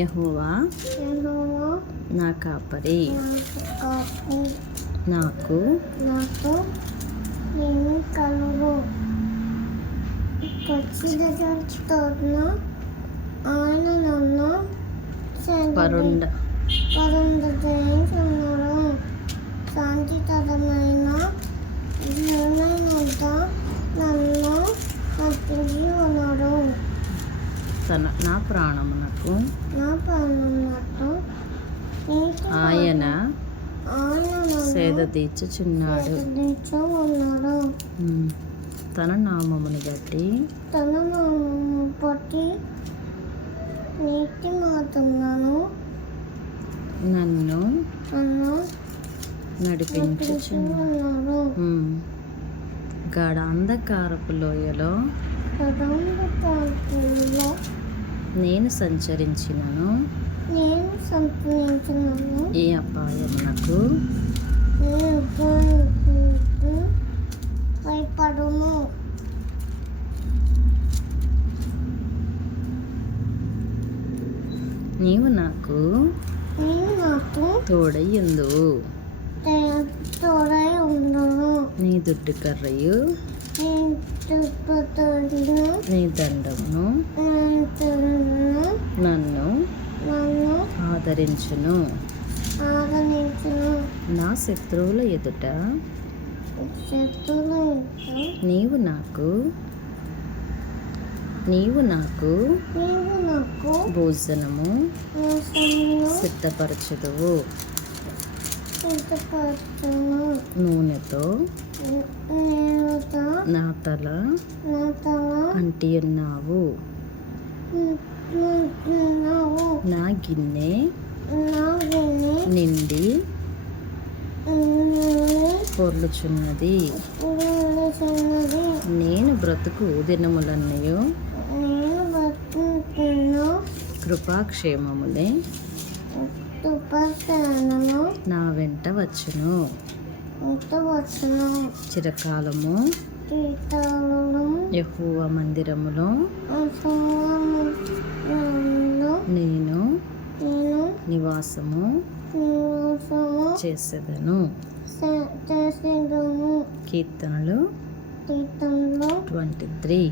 యెహోవా నా కాపరి, నాకు నేను కలుగు పచ్చిదను ఆయన నన్ను పరుండదేశములో శాంతికరమైన జీవనముతో నన్ను నడిపించి ఉన్నాడు. నా ప్రాణమునకు ఆయన సేద తీర్చుచున్నాడు. తన నామమును బట్టి నీతి మాత్రములను నన్ను నడిపించుచున్నాడు. గాఢాంధకారపు లోయలో నేను సంచరించినను ఈ అపాయమునకు భయపడును. నీవు నాకు తోడయ్యుందు. నీ దుడ్డు కర్రయు నీ దండమును నన్ను ఆదరించును. నా శత్రువుల ఎదుట నీవు నాకు భోజనము సిద్ధపరచుదువు. నూనెతో నా తల అంటియున్నావు. నా గిన్నె నిండి పొర్లుచున్నది. నేను బ్రతుకు దినములన్నయు కృపాక్షేమములే నా వెంట వచ్చును. చిరకాలము యెహోవా మందిరములో నేను నివాసము చేసేదను. కీర్తనలు 23.